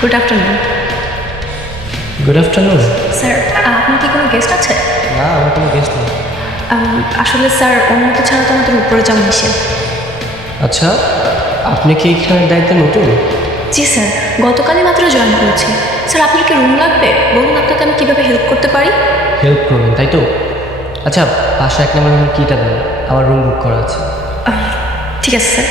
Good afternoon. Good afternoon. Sir, আপনার কি কোনো গেস্ট আছে? না, আমার কোনো গেস্ট নেই। আসলে স্যার, অনুমতি ছাড়া তো আমাদের উপরে যাওয়া নিষেধ। আচ্ছা, আপনি কি এখানের দায়িত্বে নতুন? জি স্যার, গতকালই মাত্র জয়েন করেছি। স্যার, আপনার কি রুম লাগবে? বলুন আপনাকে আমি কীভাবে হেল্প করতে পারি। হেল্প করবেন তাই তো? আচ্ছা, 501 নম্বর রুমের কিটা দেন, আমার রুম বুক করা আছে। ঠিক আছে স্যার।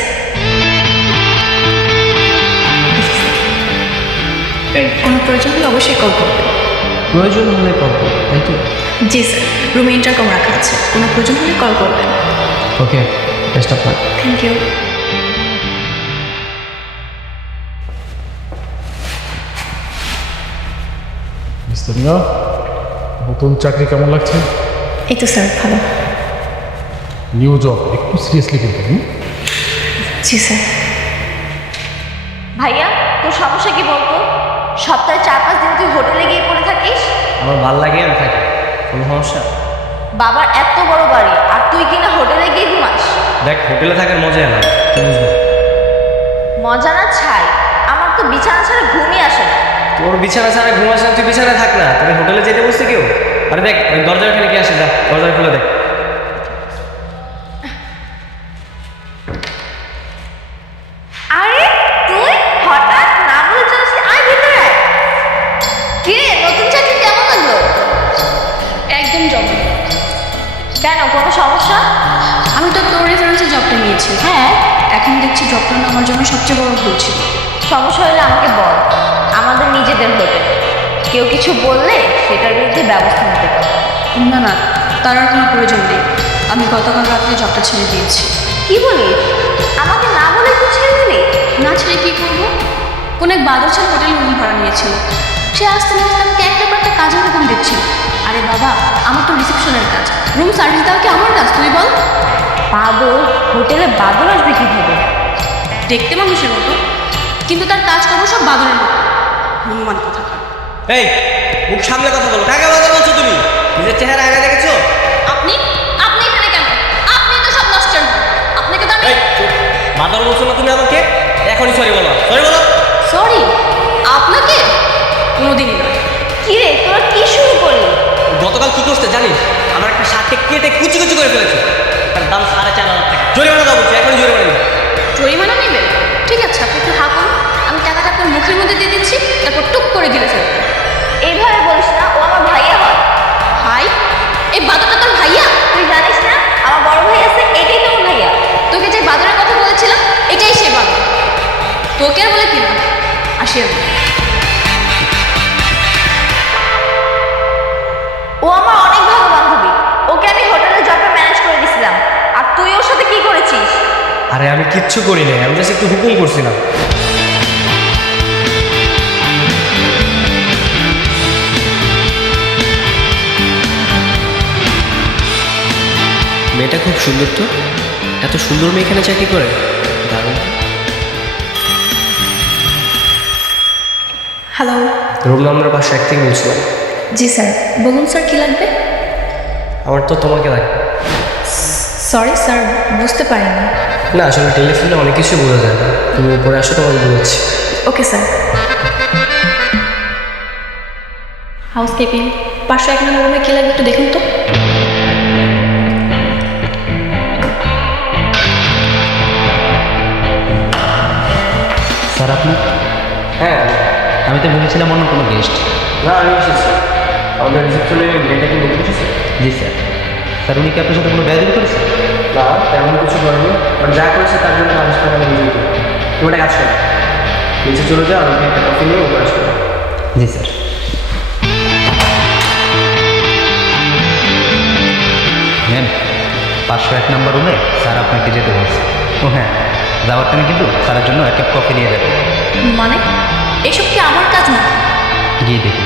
কোনো প্রয়োজন হলে অবশ্যই কল করবেন। প্রয়োজন হলে কল করবেন তাই তো? জি স্যার, রুমে ইন্টারকম রাখা আছে, কোনো প্রয়োজন হলে কল করবেন। Okay, best of luck. Thank you. মিস্তারিয়া, নতুন চাকরি কেমন লাগছে? এই তো স্যার, ভালো। নিউ জব, একটু সিরিয়াসলি কিন্তু জি স্যার। ভাইয়া, তোর সমস্যা কি বলতো? সপ্তাহে 4-5 দিন তুই হোটেলে গিয়ে পড়ে থাকিস। আমার ভাল লাগে, আমি থাকি। কোনো সমস্যা? বাবার এত বড় বাড়ি আর তুই কিনা হোটেলে গিয়ে ঘুমাস। দেখ, হোটেলে থাকার মজাই আলাদা, তুই বুঝবি। মজা না ছাই, আমার তো বিছানা ছাড়া ঘুমই আসে না। তোর বিছানা ছাড়া ঘুমাস না, তুই বিছানায় থাক না, তোর হোটেলে যেতে বসতে কেউ। আরে দেখ, ওই দরজার এখানে কি আসে, যা দরজা খুলে দেখ। আরে তুই হঠাৎ না বলে চলিস, আয় ভিতরে আয়। কি রে, নতুন চাকরি কেমন লাগলো? একদম জব। কেন, কোনো সমস্যা? আমি তো তোর রেফারেন্সে জবটা নিয়েছি। হ্যাঁ, এখন দেখছি জবটা না আমার জন্য সবচেয়ে বড় ভুল ছিল। সমস্যা হলে আমাকে বল, আমাদের নিজেদের হোটেল, কেউ কিছু বললে সেটার বিরুদ্ধে ব্যবস্থা নিতে পারবো। না না, তার আর কোনো প্রয়োজন নেই। আমি গতকাল রাত্রে জবটা ছেড়ে দিয়েছি। কি বলিস? আমাকে না বলে তুই ছেড়ে দিলি? না ছেড়ে কী করবো? কোনো এক বাদর ছেলে হোটেলে রুম ভাড়া নিয়েছিল। সে আসতে না আসতে আমাকে একটা পর একটা কাজের রকম দিচ্ছিল। আরে বাবা, আমার তো রিসেপশনের কাজ, রুম সার্ভিস দেওয়া কি আমার কাজ, তুই বল? বাদর? হোটেলে বাদর আসবে কীভাবে? দেখতে মানুষের মতো, কিন্তু তার কাজ করবো সব বাদরের মতো। হনুমান কথা। এই, মুখ সামলে কথা বলো, টাকা কথা বলছো তুমি? নিজের চেহারা আগে দেখেছো? আপনি আপনি এখানে কেন? আপনি তো সব নষ্টের মূল। আপনাকে তো আমি এই, চুপ। মাদার বলছো না তুমি আমাকে? এখনই সরি বলো, সরি বলো। সরি। আপনাকে কোনোদিনই না। কি রে, তোরা কি শুরু করলি? গতকাল কি করতে জানিস? আমার একটা শার্টকে কেটে কুচি কুচি করে ফেলেছে। তার দাম 4,500 টাকা। জরিমানা দাও বলছি, এখনই জরিমানা দিবে। জরিমানা নেবেন? ঠিক আছে, আপনি একটু হা করুন, আমি টাকাটা আপনার মুখের মধ্যে দিয়ে দিচ্ছি, তারপর টুক করে গিলে ফেলবেন। এইভাবে বলিস না, ও আমার ভাইয়া হয়। ভাই? এই বাদরটা তোর ভাইয়া? তুই জানিস না আমার বড় ভাই আছে, এটাই তোর ভাইয়া। তোকে যে বাদরের কথা বলেছিলাম, এটাই সে বাদর। তোকে আর বলে কি না, আসি আমি। ও আমার অনেক ভালো বান্ধবী, ওকে আমি হোটেলের জবটা ম্যানেজ করে দিয়েছিলাম। আর তুই ওর সাথে কি করেছিস? আরে আমি কিচ্ছু করি নাই, আমি জাস্ট একটু হুকুম করছিলাম। মেয়েটা খুব সুন্দর তো, এত সুন্দর মেয়ে এখানে চাকরি করে, দারুণ। হ্যালো। রুম নাম্বার 501 থেকে বলছিলাম। জি স্যার, বলুন স্যার, কী লাগবে? আমার তো তোমাকে লাগবে। সরি স্যার, বুঝতে পারিনি। না, আসলে টেলিফোনে অনেক কিছু বোঝা যায় না, তুমি উপরে আসো, তোমাকে বলেছি। Okay sir. হাউসকিপিং, 501 নম্বর রুমে কী লাগবে একটু দেখুন তো। স্যার আপনি? হ্যাঁ, আমি তো ভেবেছিলাম অন্য কোনো গেস্ট। না আমি এসেছি। আমাদের রিসেপশনে মেয়েটা কি নতুন এসেছে? জি স্যার। স্যার উনি কি আপনার সাথে কোনো বেয়াদবি করেছে? না, তেমন কিছু করেনি, আর যা করেছে তার জন্য মানুষ টাকা আমি নিজেই করি। তুমি একটা কাজ করো, নিচে চলে যাও, আমাকে একটা কফি নিয়ে উপরে আসবে। জি স্যার। ম্যাম, 501 নম্বর রুমে স্যার আপনাকে যেতে বলছে। ও হ্যাঁ, যাওয়ার টাইমে কিন্তু স্যারের জন্য এক কাপ কফি নিয়ে যাবে। মানে এসব কি আমার কাজ না? গিয়ে দেখি।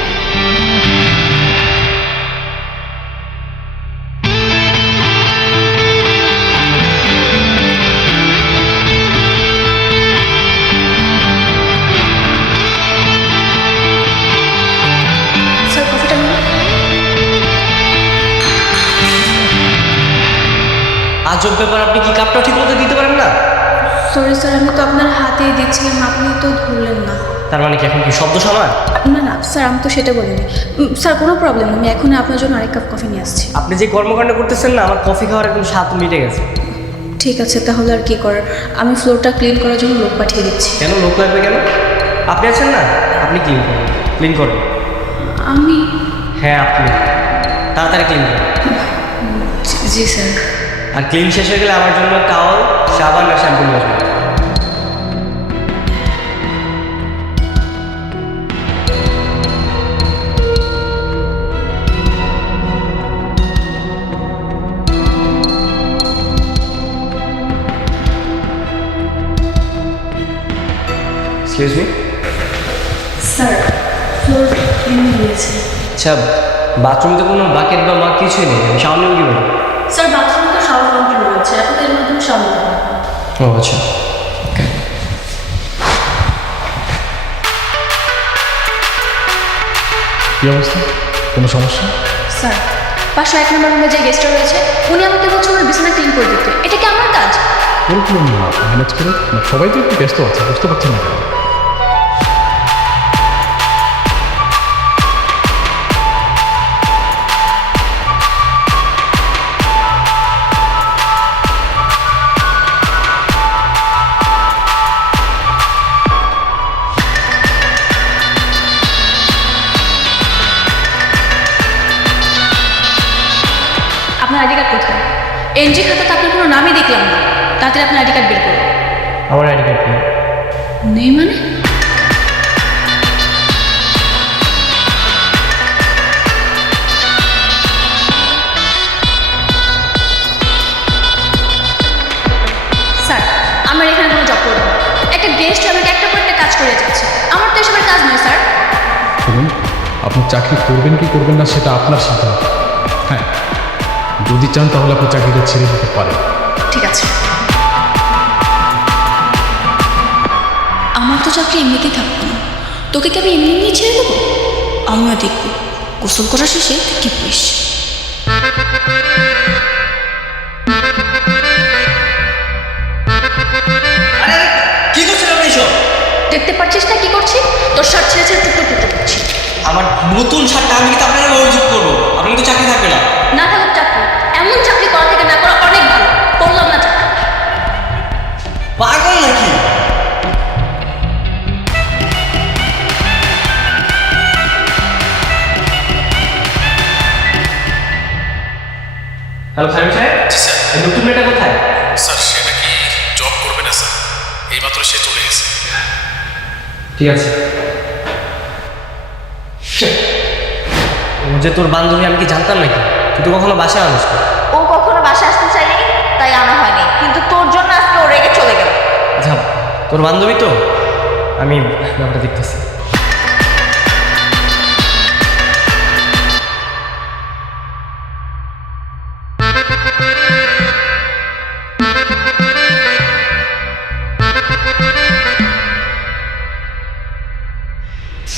স্যার, কফিটা নিন। আজব ব্যাপার, আপনি কি কাপটা ঠিক মতো দিতে পারেন না? সরি স্যার, আমি তো আপনার হাতেই দিচ্ছিলাম, আপনি তো ধরলেন না। তার মানে কি এখন কি শব্দ সমান? না না স্যার, আমি তো সেটা বলিনি। স্যার কোনো প্রবলেম নেই, আমি এখনই আপনার জন্য আরেক কাপ কফি নিয়ে আসছি। আপনি যে কর্মকাণ্ড করতেছেন না, আমার কফি খাওয়ার একদম স্বাদ মিটে গেছে। ঠিক আছে, তাহলে আর কি করার, আমি ফ্লোরটা ক্লিন করার জন্য লোক পাঠিয়ে দিচ্ছি। কেন লোক লাগবে কেন? আপনি আছেন না, আপনি ক্লিন করুন। ক্লিন করুন। আমি? হ্যাঁ আপনি, তাড়াতাড়ি ক্লিন করুন। জি স্যার। আর ক্লিন শেষ হয়ে গেলে আমার জন্য টাওয়াল, সাবান আর শ্যাম্পু নিয়ে আসবেন। Excuse me. Sir floor clean হয়েছে। আচ্ছা, বাথরুমে তো কোনো বাকেট বা মাগ কিছুই নেই, আমি সামনে কি বলি? স্যার বাথরুমে তো শাওয়ার কাউন্টার রয়েছে, এখন তো এর মাধ্যমে শাওয়ার নেব। ও আচ্ছা। কী অবস্থা? কোনো সমস্যা? স্যার 501 নম্বর রুমে যে গেস্টটা রয়েছে, উনি আমাকে বলছে ওনার বিছানা ক্লিন করে দিতে। এটা কি আমার কাজ? বলছিলাম না ম্যানেজ করে না, সবাই তো একটু ব্যস্ত আছে, বুঝতে পারছেন না কেন? আপনার আইডি কার্ড কোথায়? এনজি খাতে তো আপনার কোনো নামই দেখলাম না। তাড়াতাড়ি আপনার আইডি কার্ড বের করুন। আমার আইডি কার্ড নেই। নেই মানে? স্যার আমার এখানে কোনো জব করবো না। একটা গেস্ট আমাকে একটা পর একটা কাজ করে যাচ্ছে, আমার তো এসবের কাজ নয় স্যার। শুনুন, আপনি চাকরি করবেন কি করবেন না সেটা আপনার সিদ্ধান্ত। হ্যাঁ, যদি চান তাহলে আপনি চাকরিটা ছেড়ে দিতে পারেন। ঠিক আছে, আমার তো চাকরি এমনিতেই থাকবো না, তোকে কি আমি এমনি এমনি ছেড়ে দেবো? আমিও দেখবো গোসল করা শেষে তুই কি করিস। কি করছেন আপনি এসব? দেখতে পাচ্ছিস না কি করছি? তোর শার্ট ছেড়ে ছেড়ে টুকরো টুকরো করছি। আমার নতুন শার্টটা আমি কিন্তু আপনার অভিযোগ করবো, আপনার তো চাকরি থাকবে না। না থাকুক চাকরি, এমন চাকরি করা থেকে না করা অনেক ভালো। করলাম না চাকরি। পাগল নাকি? হ্যালো সাহেব সাহেব, এই নতুন মেয়েটা কোথায়? স্যার সে নাকি জব করবে না স্যার, এইমাত্র সে চলে গেছে। ঠিক আছে। ও যে তোর বান্ধবী, আমি কি জানতাম নাকি? তুই তো কখনো বাসায় আনিস না। ও কখনো বাসা আসতে চাইনি, তাই আনা হয়নি, কিন্তু তোর জন্য আজকে ও রেগে চলে গেল। আচ্ছা, তোর বান্ধবী তো, আমি ব্যাপারটা দেখতেছি।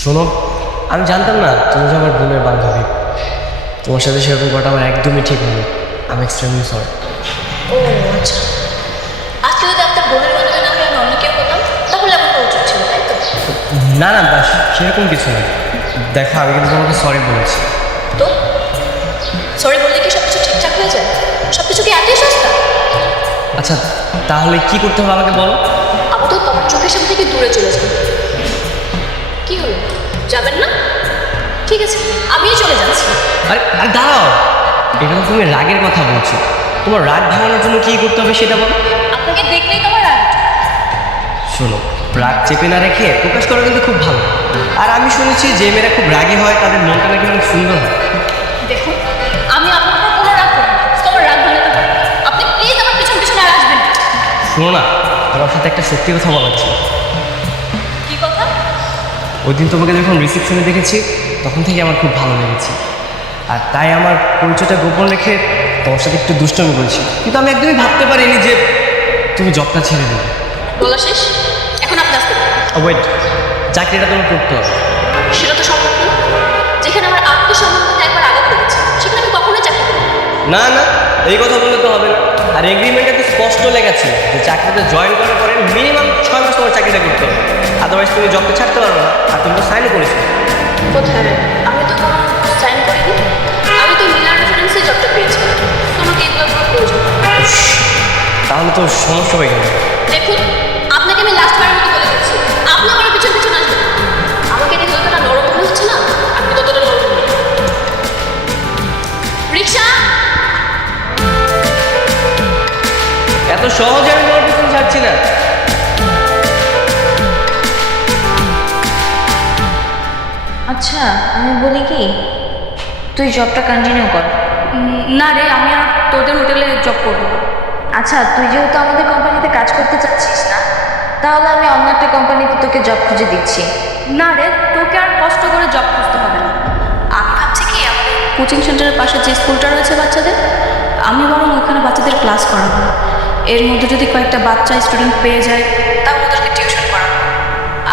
শোনো, আমি জানতাম না তুমি যে আমার বোনের বান্ধবী। তোমার সাথে সেরকম করাটা আমার একদমই ঠিক হয়নি। আমি এক্সট্রিমলি সরি। ও আচ্ছা, আজকে যদি আপনার বোনের বান্ধবী না হয়ে আমি অন্য কেউ হতাম, তাহলে আমার করা উচিত ছিল, তাই তো? না না বাস, সেরকম কিছু না। দেখো, আমি কিন্তু তোমাকে সরি বলেছি। তো সরি বললে কি সব কিছু ঠিকঠাক হয়ে যায়? সব কিছু কি এতই সস্তা? আচ্ছা, তাহলে কি করতে হবে আমাকে বলো। আপাতত তোমার চোখের সামনে থেকে দূরে চলে যাবে। কি হলো, যাবেন না? ঠিক আছে, আমিই চলে যাচ্ছি। আরে আরে দাঁড়াও, এটা তো তুমি রাগের কথা বলছো। তোমার রাগ ভাঙানোর জন্য কী করতে হবে সেটা বলো। আপনাকে দেখলেই তোমার রাগ ওঠে। শোনো, রাগ চেপে না রেখে প্রকাশ করা কিন্তু খুব ভালো। আর আমি শুনেছি যে মেয়েরা খুব রাগী হয় তাদের মনটা নাকি অনেক সুন্দর হয়। দেখুন, আমি আপনার উপর কোনো রাগ করি না, তোমার রাগ ভাঙাতে পারি। আপনি প্লিজ আমার পিছন পিছনে আর আসবেন না। শোনো না, আমার সাথে একটা সত্যি কথা বলার ছিল। কি কথা? ওই দিন তোমাকে যখন রিসেপশনে দেখেছি, তখন থেকে আমার খুব ভালো লেগেছে। আর তাই আমার পরিচয়টা গোপন রেখে তোমার সাথে একটু দুষ্টমি করেছি। কিন্তু আমি একদমই ভাবতে পারিনি যে তুমি জবটা ছেড়ে দেবে। বলা শেষ, এখন আপনি আসতে পারেন। ওয়েট, চাকরিটা তোমার করতে হবে। সেটা তো সম্ভব না। যেখানে আমার আত্মসম্মান একবার আঘাত লেগেছে, সেখানে আমি কখনোই চাকরি করব না। না না, এই কথা বললে তো হবে না। আর এগ্রিমেন্টে তো স্পষ্ট লেখা ছিল যে চাকরিতে জয়েন করার পরে মিনিমাম 6 মাস তোমার চাকরিটা করতে হবে, আদারওয়াইজ তুমি জবটা ছাড়তে পারবে না। আর তুমি তো সাইনও করেছো। কোথায় রে? আমি তো কোনো সাইন করিনি। আমি তো মিলার রেফারেন্সে জবটা পেয়েছি। তোমাকে এগুলো কোনো প্রয়োজন নেই। তাহলে তো সমস্যা হয়ে গেল। দেখুন, আপনাকে আমি লাস্টবারের মতো বলে দিচ্ছি, আপনি আমার পিছন পিছন আসবেন না। আমাকে দেখে যতটা নরম মনে হচ্ছে না, আপনি ততটা নরম নন। রিক্সা! এত সহজে আমি তোমার পিছনে ছাড়ছি না। আচ্ছা আমি বলি কি, তুই জবটা কন্টিনিউ কর। না রে, আমি আর তোদের হোটেলে জব করবো না। আচ্ছা তুই যেহেতু আমাদের কোম্পানিতে কাজ করতে চাচ্ছিস না, তাহলে আমি অন্য একটা কোম্পানিতে তোকে জব খুঁজে দিচ্ছি। না রে, তোকে আর কষ্ট করে জব খুঁজতে হবে না। আমি ভাবছি কি, আমাদের কোচিং সেন্টারের পাশে যে স্কুলটা রয়েছে বাচ্চাদের, আমি বরং ওখানে বাচ্চাদের ক্লাস করাবো। এর মধ্যে যদি কয়েকটা বাচ্চা স্টুডেন্ট পেয়ে যায়, তাহলে ওদেরকে টিউশন করাবো।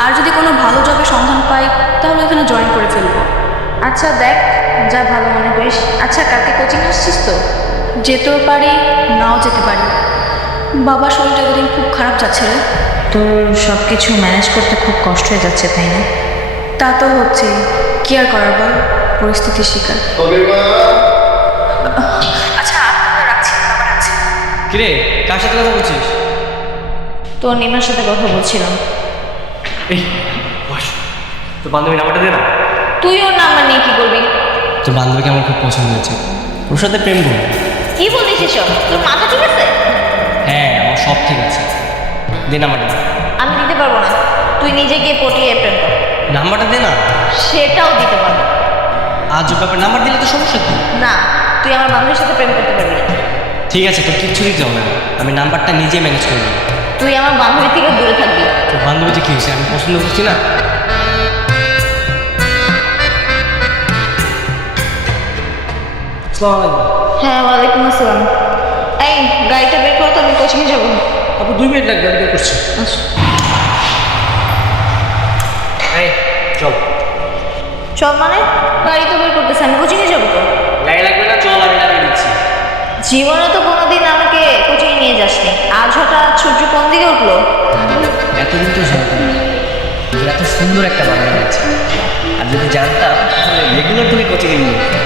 আর যদি কোনো ভালো জবের সন্ধান পাই, তাহলে ওখানে জয়েন করে ফেলবো। আচ্ছা দেখ, যা ভালো মনে করিস। আচ্ছা কালকে কোচিং আসছিস তো? যেতেও পারি, নাও যেতে পারি। বাবার শরীরটা এতদিন খুব খারাপ যাচ্ছে রে। তোর সব কিছু ম্যানেজ করতে খুব কষ্ট হয়ে যাচ্ছে তাই না? তা তো হচ্ছেই, কি আর করার বল, পরিস্থিতির শিকার। আচ্ছা আপনারা রাখছি, আবার রাখছি। কিরে, কার সাথে কথা বলছিস? তোর নিমার সাথে কথা বলছিলাম। এই বস, তোর বান্ধবী নাম্বারটা দে না। তুই ওর নাম্বার নিয়ে কি করবি? তোর বান্ধবীকে আমার খুব পছন্দ হয়েছে, ওর সাথে প্রেম করবো। কি বলিস এসব? তোর মাথা ঠিক আছে? হ্যাঁ, আমার সব ঠিক আছে। দে নাম্বারটা। আমি দিতে পারবো না, তুই নিজে গিয়ে পটিয়ে প্রেম কর। নাম্বারটা দে না। সেটাও দিতে পারবো না। আজ ব্যাপার, নাম্বার দিলে তো সমস্যা কি? না, তুই আমার বান্ধবীর সাথে প্রেম করতে পারবি না। ঠিক আছে, তোর কিচ্ছু দিতে হবে না, আমি নাম্বারটা নিজে ম্যানেজ করে নেব। তুই আমার বান্ধবী থেকে দূরে থাকবি। তোর বান্ধবীতে কী হয়েছে, আমি পছন্দ করছি না? আসসালামু আলাইকুম। হ্যাঁ ওয়ালাইকুম আসসালাম। এই গাড়িটা বের করো তো, আমি কোচিংয়ে যাবো। আপু 2 মিনিট লাগবে, আমি বের করছি। আচ্ছা এই চল। চল মানে? গাড়ি তো বের করতেছে, আমি কোচিংয়ে যাবো তো। গাড়ি লাগবে না, চল আমি নামিয়ে দিচ্ছি। জীবনে তো কোনোদিন আমাকে কোচিংয়ে নিয়ে যাসনি, আজ হঠাৎ সূর্য কোন দিকে উঠলো? এতদিন তো জানতাম না তোর এত সুন্দর একটা বানানো আছে, আর যদি জানতাম তাহলে রেগুলার তোকে কোচিংয়ে নিয়ে যেতাম।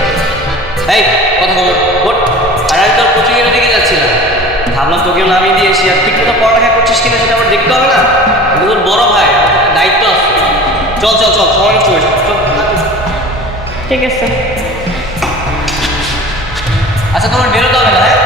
এই কথা বল বট। আর আমি তোর কোচিংয়ের দিকে যাচ্ছিলাম, ভাবলাম তোকেও নামিয়ে দিয়ে এসি। আর ঠিক মতো পড়ালেখা করছিস কিনা সেটা আমার দেখতে হবে না? কিন্তু তোর বড় ভাই, আমার একটা দায়িত্ব আছে। চল চল চল, সময় নষ্ট করিস না, চল। ঠিক আছে। আচ্ছা তোমার বেরোতে হবে না, হ্যাঁ?